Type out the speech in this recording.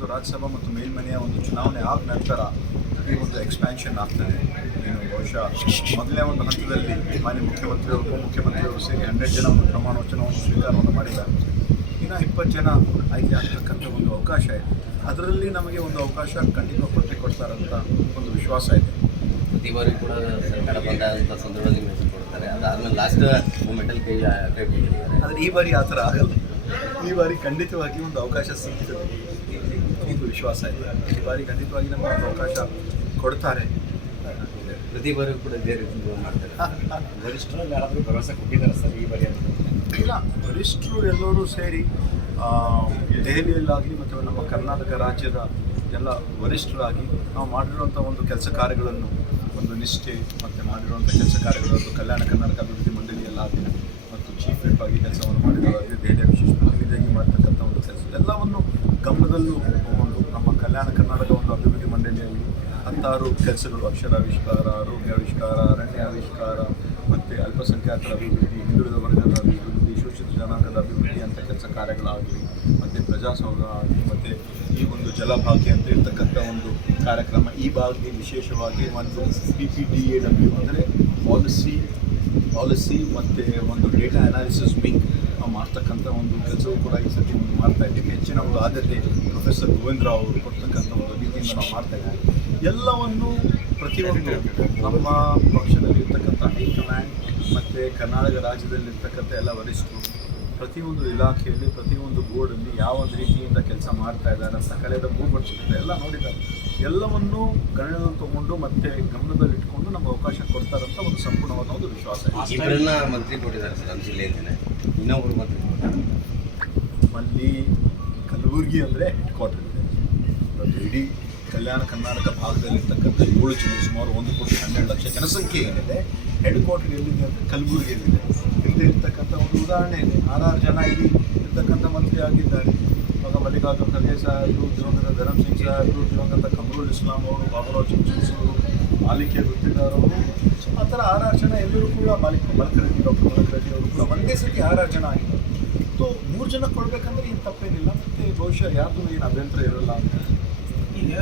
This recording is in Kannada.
ಒಂದು ರಾಜ್ಯಸಭಾ ಮತ್ತು ಮೇಲ್ಮನೆಯ ಒಂದು ಚುನಾವಣೆ ಆದ ನಂತರ ಈ ಒಂದು ಎಕ್ಸ್ಪ್ಯಾನ್ಷನ್ ಆಗ್ತದೆ. ಏನು ಬಹುಶಃ ಮೊದಲನೇ ಒಂದು ಹಂತದಲ್ಲಿ ಮಾನ್ಯ ಮುಖ್ಯಮಂತ್ರಿಯವರು ಉಪಮುಖ್ಯಮಂತ್ರಿಯವರು ಸೇರಿ 100 ಜನ ಒಂದು ಪ್ರಮಾಣ ವಚನವನ್ನು ಸ್ವೀಕಾರವನ್ನು ಮಾಡಿದ್ದಾರೆ. ಇನ್ನು 20 ಜನ ಆಯ್ಕೆ ಆಗ್ತಕ್ಕಂಥ ಒಂದು ಅವಕಾಶ ಇದೆ. ಅದರಲ್ಲಿ ನಮಗೆ ಒಂದು ಅವಕಾಶ ಖಂಡಿತ ಕೊಡ್ತಾರಂತ ಒಂದು ವಿಶ್ವಾಸ ಇದೆ. ಪ್ರತಿ ಬಾರಿ ಕೂಡ ಸರ್ಕಾರ ಬಂದಂಥ ಸಂದರ್ಭದಲ್ಲಿ ಮೆಸೇಜ್ ಕೊಡ್ತಾರೆ, ಅದಾದಮೇಲೆ ಲಾಸ್ಟ್ ಮೂಮೆಂಟಲ್ಲಿ ಕೈ ಬಿಟ್ಟಿದ್ದಾರೆ. ಆದರೆ ಈ ಬಾರಿ ಆ ಥರ ಆಗಲ್ಲ. ಈ ಬಾರಿ ಖಂಡಿತವಾಗಿ ಒಂದು ಅವಕಾಶ ಸಿಗ್ತದೆ, ಒಂದು ವಿಶ್ವಾಸ ಇದೆ. ಈ ಬಾರಿ ಖಂಡಿತವಾಗಿ ನಮಗೆ ಒಂದು ಅವಕಾಶ ಕೊಡ್ತಾರೆ. ಪ್ರತಿ ಬಾರಿ ಕೂಡ ಇದೇ ರೀತಿ ಮಾಡ್ತಾರೆ. ವರಿಷ್ಠರಲ್ಲಿ ಯಾರಾದರೂ ಭರವಸೆ ಕೊಟ್ಟಿದ್ದಾರೆ ಸರ್ ಈ ಬಾರಿ? ಇಲ್ಲ, ವರಿಷ್ಠರು ಎಲ್ಲರೂ ಸೇರಿ ದೆಹಲಿಯಲ್ಲಾಗಲಿ ಮತ್ತು ನಮ್ಮ ಕರ್ನಾಟಕ ರಾಜ್ಯದ ಎಲ್ಲ ವರಿಷ್ಠರಾಗಿ ನಾವು ಮಾಡಿರುವಂಥ ಒಂದು ಕೆಲಸ ಕಾರ್ಯಗಳನ್ನು, ಒಂದು ನಿಷ್ಠೆ ಮತ್ತು ಮಾಡಿರುವಂಥ ಕೆಲಸ ಕಾರ್ಯಗಳನ್ನು ಕಲ್ಯಾಣ ಕರ್ನಾಟಕ ಅಭಿವೃದ್ಧಿ ಮಂಡಳಿಯಲ್ಲಾಗಲಿ ಮತ್ತು ಚೀಫ್ ವಿಪ್ ಆಗಿ ಕೆಲಸವನ್ನು ಮಾಡಿರೋದಾಗಲಿ, ದೆಹಲಿಯ ವಿಶೇಷ ಪ್ರತಿನಿಧಿಯಾಗಿ ಮಾಡ್ತಕ್ಕಂಥ ಒಂದು ಕೆಲಸ ಎಲ್ಲವನ್ನು ಗಮನದಲ್ಲೂ ತಗೊಂಡು ನಮ್ಮ ಕಲ್ಯಾಣ ಕರ್ನಾಟಕ ಒಂದು ಅಭಿವೃದ್ಧಿ ಮಂಡಳಿಯಲ್ಲಿ 16 ಕೆಲಸಗಳು, ಅಕ್ಷರಾವಿಷ್ಕಾರ, ಆರೋಗ್ಯಾವಿಷ್ಕಾರ, ಅರಣ್ಯಾವಿಷ್ಕಾರ ಮತ್ತು ಅಲ್ಪಸಂಖ್ಯಾತರ ಅಭಿವೃದ್ಧಿ, ಹಿಂದುಳಿದ ವರ್ಗದ ಅಭಿವೃದ್ಧಿ, ಶೋಷಿತ ಜನಾಂಗದ ಅಭಿವೃದ್ಧಿ ಅಂತ ಕೆಲಸ ಕಾರ್ಯಗಳಾಗಲಿ ಮತ್ತು ಪ್ರಜಾಸೌಧ ಆಗಲಿ ಮತ್ತು ಈ ಒಂದು ಜಲಭಾಗ್ಯ ಅಂತ ಇರ್ತಕ್ಕಂಥ ಒಂದು ಕಾರ್ಯಕ್ರಮ, ಈ ಭಾಗದಲ್ಲಿ ವಿಶೇಷವಾಗಿ ಒಂದು PPDAW ಅಂದರೆ ಪಾಲಿಸಿ ಮತ್ತು ಒಂದು ಡೇಟಾ ಅನಾಲಿಸಿಸ್ ವಿಂಗ್ ನಾವು ಮಾಡ್ತಕ್ಕಂಥ ಒಂದು ಕೆಲಸವೂ ಕೂಡ ಈ ಸತಿ ಒಂದು ಮಾಡ್ತಾ ಇದ್ದೀವಿ. ಹೆಚ್ಚಿನ ಒಂದು ಆದ್ಯತೆ ಪ್ರೊಫೆಸರ್ ಗೋವಿಂದ ರಾವ್ ಅವರು ಕೊಡ್ತಕ್ಕಂಥ ಒಂದು ರೀತಿಯಿಂದ ನಾವು ಮಾಡ್ತಾ ಇದ್ದೀವಿ. ಎಲ್ಲವನ್ನು ಪ್ರತಿಯೊಂದು ನಮ್ಮ ಪಕ್ಷದಲ್ಲಿರ್ತಕ್ಕಂಥ ಹೈಕಮಾಂಡ್ ಮತ್ತು ಕರ್ನಾಟಕ ರಾಜ್ಯದಲ್ಲಿರ್ತಕ್ಕಂಥ ಎಲ್ಲ ವರಿಷ್ಠರು ಪ್ರತಿಯೊಂದು ಇಲಾಖೆಯಲ್ಲಿ ಪ್ರತಿಯೊಂದು ಬೋರ್ಡಲ್ಲಿ ಯಾವ ಒಂದು ರೀತಿಯಿಂದ ಕೆಲಸ ಮಾಡ್ತಾ ಇದ್ದಾರೆ ಅಂತ ಕಳೆದ 3 ವರ್ಷದಿಂದ ಎಲ್ಲ ನೋಡಿದ್ದಾರೆ. ಎಲ್ಲವನ್ನೂ ಗಣನೆಯಲ್ಲಿ ತಗೊಂಡು ಮತ್ತೆ ಗಮನದಲ್ಲಿಟ್ಕೊಂಡು ನಮ್ಗೆ ಅವಕಾಶ ಕೊಡ್ತಾರಂತ ಒಂದು ಸಂಪೂರ್ಣವಾದ ಒಂದು ವಿಶ್ವಾಸ ಇದೆ. ಇಬ್ಬರನ್ನ ಮಂತ್ರಿ ಕೊಟ್ಟಿದ್ದಾರೆ ಸರ್ ನಮ್ಮ ಜಿಲ್ಲೆಯಿಂದಲೇ, ಇನ್ನೊಬ್ಬರು ಮಂತ್ರಿ ಅಲ್ಲಿ ಕಲಬುರಗಿ ಅಂದರೆ ಹೆಡ್ ಕ್ವಾರ್ಟರ್ ಇದೆ. ಇವತ್ತು ಇಡೀ ಕಲ್ಯಾಣ ಕರ್ನಾಟಕ ಭಾಗದಲ್ಲಿರ್ತಕ್ಕಂಥ 7 ಜಿಲ್ಲೆ ಸುಮಾರು 1,12,00,000 ಜನಸಂಖ್ಯೆ ಏನಿದೆ, ಹೆಡ್ ಕ್ವಾರ್ಟರ್ ಎಲ್ಲಿದೆ ಅಂದರೆ ಕಲಬುರಗಿಯಲ್ಲಿದೆ. ಇಲ್ಲಿ ಇರ್ತಕ್ಕಂಥ ಒಂದು ಉದಾಹರಣೆ ಇದೆ. 6 ಜನ ಇಲ್ಲಿ ಇರ್ತಕ್ಕಂಥ ಮಂತ್ರಿ ಆಗಿದ್ದಾರೆ. ಇವಾಗ ಮಲ್ಲಿಕಾರ್ಜುನ ಖರ್ಗೆ ಸಾಹೇಬರು, ದಿವಂಗತ ಧರಮ್ ಸಿಂಗ್ ಸಾಹೇಬರು, ದಿವಂಗತ ಕಮರುಲ್ ಇಸ್ಲಾಂ ಅವರು, ಬಾಬುರಾವ್ ಚಿಂಚನ್ಸ್ ಅವರು, ಆಲಿಕೆ ಗುತ್ತಿದಾರ್ ಅವರು, ಆ ಥರ 6 ಜನ ಎಲ್ಲರೂ ಕೂಡ ಮಲಕರೆಡ್ಡಿ, ಡಾಕ್ಟರ್ ಮಲಕರೆಡ್ಡಿ ಅವರು ಕೂಡ ಒಂದೇ ಸತಿ 6 ಜನ ಆಗಿದ್ದಾರೆ. ಸೊ 3 ಜನ ಕೊಡಬೇಕಂದ್ರೆ ಏನು ತಪ್ಪೇನಿಲ್ಲ, ಮತ್ತು ಬಹುಶಃ ಯಾರ್ದು ಏನು ಅಭ್ಯಂತರ ಇರಲ್ಲ ಅಂತ. ಈಗ